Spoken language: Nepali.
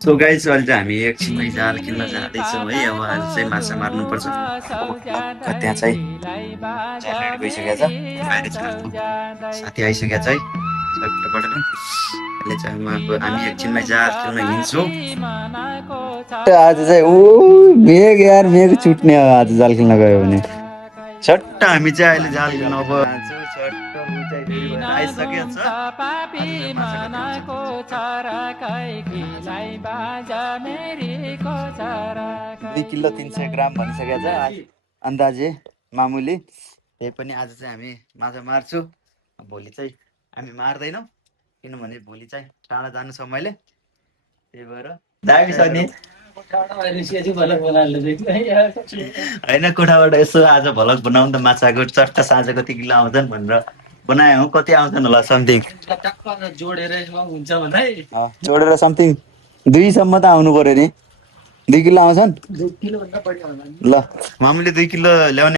सो गाइस अहिले चाहिँ हामी एकछिनमै जाल खेल्न जाँदैछौँ है। अब आज चाहिँ माछा मार्नुपर्छ। त्यहाँ चाहिँ जाल रेडी भइसकेको छ। बाहिर चाहिँ साथी आइसकेको छ है। सबै अहिले चाहिँ हामी एकछिनमै जाल खेल्न हिँड्छौँ। आज चाहिँ मेघ यार मेघ छुट्ने हो आज जाल खेल्न गयो भने। छट्ट हामी चाहिँ अहिले जाल खेल्न अब आइसकेको छ। 2 किलो 300 ग्राम भनिसकेको छ अन्दाजे मामुली। त्यही पनि आज चाहिँ हामी माछा मार्छु। भोलि चाहिँ हामी मार्दैनौँ किनभने भोलि चाहिँ टाढा जानु छ मैले। त्यही भएर होइन कोठाबाट यसो आज भ्लग बनाउनु त माछाको चट्टा साँझ कति किलो आउँछन् भनेर बनाए हौ। कति आउँछन् होला समथिङ जोडेर समथिङ 2 सम्म त आउनु पर्यो नि। 2 किलो आउँछन् ल मामुले 2 किलो ल्याउने